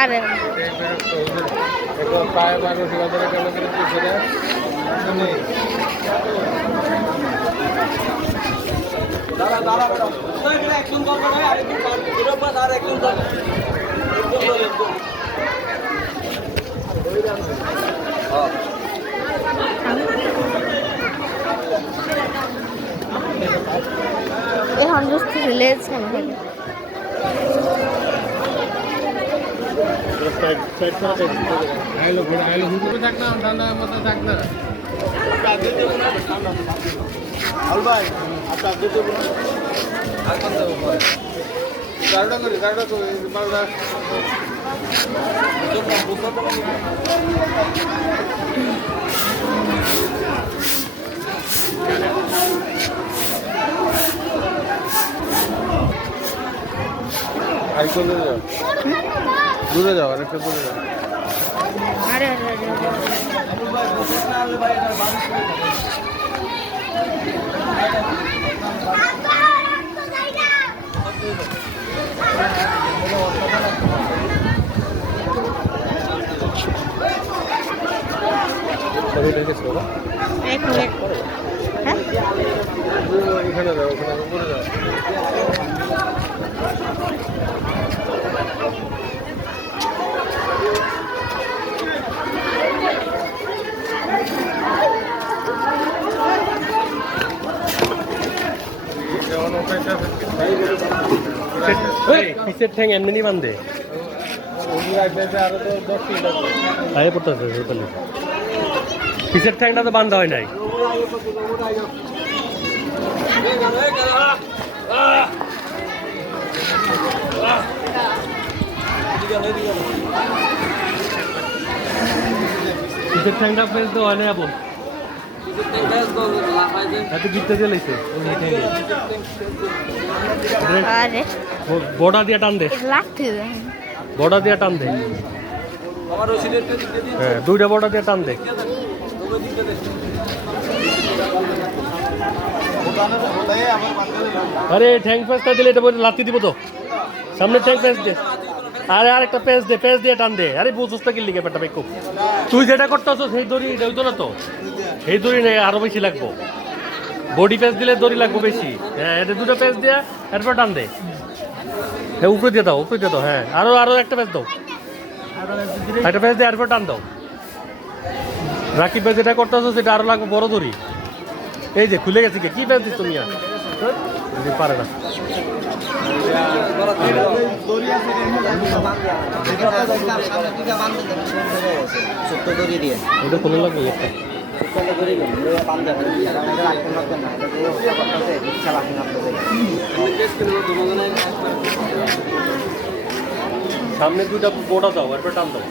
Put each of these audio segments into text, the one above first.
আরে পায়ে বারো শিবাদের কেন করে পিছনে দাঁড়া দাঁড়া একদম করবো ভাই আরেকদিন আর একদম এখন বুঝতে লেগেছে আইলো ঘোড়া আইলো হুকুমে থাক না ঠান্ডা মাথায় থাক না আল ভাই আপনার দুটো আর কত গাড়িটা করে গাড়িটা তো বারোটা আর কোন দূরে যাও আরেকটা দূরে যাও আরে আরে এক মিনিট হ্যাঁ এখানে যাও ওখানে উপরে যাও পিসের ঠ্যাং এমনি বান্ধে আগে পড়তেছে পিসের ঠ্যাংটা তো বান্ধা হয় নাই পিসের ঠ্যাংটা ফেস দেওয়া হয় না আপন এত গিটটা দিয়ে লাইছে আরে বড়া দিয়ে টান দে লাগতে বড়া দিয়ে টান দে হ্যাঁ দুইটা বড়া দিয়ে টান দে আরে ঠ্যাং পেঁচটা দিলে এটা লাত্তি দিব তো সামনে ঠ্যাং পেঁচ দে আরে আরেকটা পেঁচ দে পেঁচ দিয়ে টান দে আরে বুঝতে কি লিখে পেটা বেকুব তুই যেটা করতেছ সেই দড়ি হইতো না তো সেই দড়ি নেই আরো বেশি লাগবো বডি পেঁচ দিলে দড়ি লাগবো বেশি হ্যাঁ এটা দুটো পেঁচ দিয়ে এরপর টান দে হ্যাঁ উপরে দিয়ে দাও হ্যাঁ আরো একটা পেঁচ দাও একটা পেঁচ দিয়ে এরপর টান দাও রাকিব পেঁচ যেটা করতেছ সেটা আরো লাগবে বড় দড়ি এই যে খুলে গেছে কি পেঁচ দিস তুমি পারে না ওটা খুলে লাগবে একটা সামনে দুইটা গোটা দাও এরপর টান দাও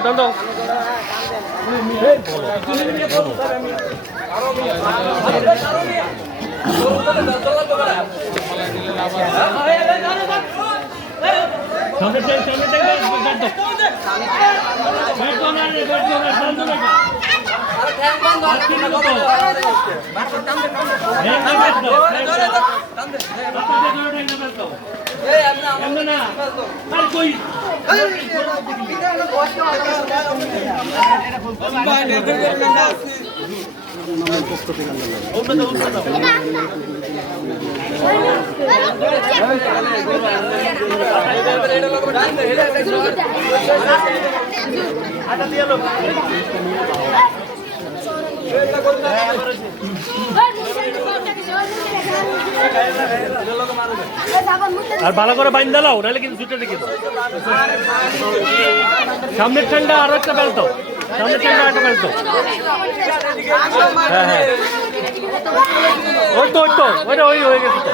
টান দাও আর ভালো করে বাইন দাও নাহলে কিন্তু ছুটে দেখে দাও সামনের ঠান্ডা আরো একটা বেল দাও সামনের ঠান্ডা একটা বেল দাও হ্যাঁ ওই তো ওই হয়ে গেছে তো